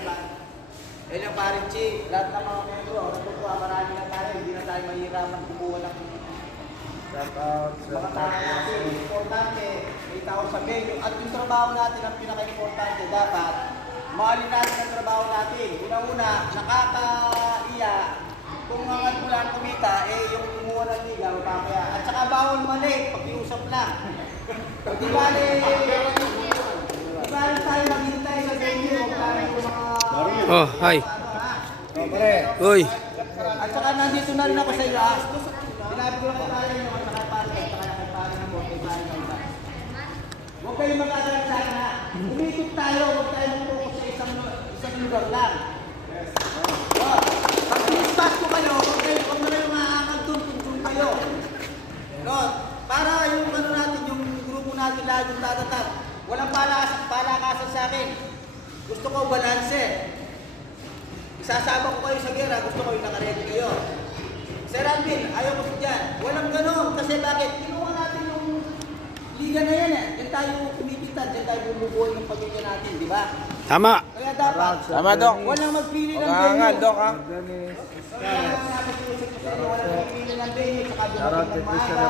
naman. Eh yung parin chief, lahat ng mga membro, natutuwa, marami na tayo, hindi na tayo mahirapan kumuha ng Shout out sa mga tao natin. Importante, may tao sa menu. At yung trabaho natin, ang pinaka-importante, dapat mahalin natin ang trabaho natin. Una-una, nakakaiya, kung ang ulan kumita, eh yung kumuha ng liga, mapapaya. At saka bawal mali, pakiusap lang. Di bali tayo maghintay sa venue, huwag tayo yung mga... Oh, hi. Pre. Uy. At saka nandito na rin ako sa iyo, ah. Sinabi ko lang tayo yung mga nakapare, at saka nakapare ng bote, pare ng iba. Huwag kayong mag-aaral sa akin, ha. Umikot tayo, huwag tayo mag-focus sa isang lugar lang. Oh, pag pinispas ko kayo, huwag na kayo maakag doon kung kayo. No, para yung ano natin, yung grupo natin lahat yung tatatag. Walang palakasan sa akin. Gusto ko balanse. Isasama ko kayo sa gera, gusto ko yung nakaredy kayo. Sir Alvin, ayaw ko dyan. Walang ganon. Kasi bakit? Kinuha natin yung liga na yan eh. Diyan tayo kumikitan, diyan tayo bumubuhay ng pamilya natin, di ba? Tama. Kaya dapat, Tama, Dok. walang magpili ng Pag-aangal, venue. Dok, ha? Kaya nga natin yung walang magpili ng venue, saka Shout out dumating kay ng Christian maaga.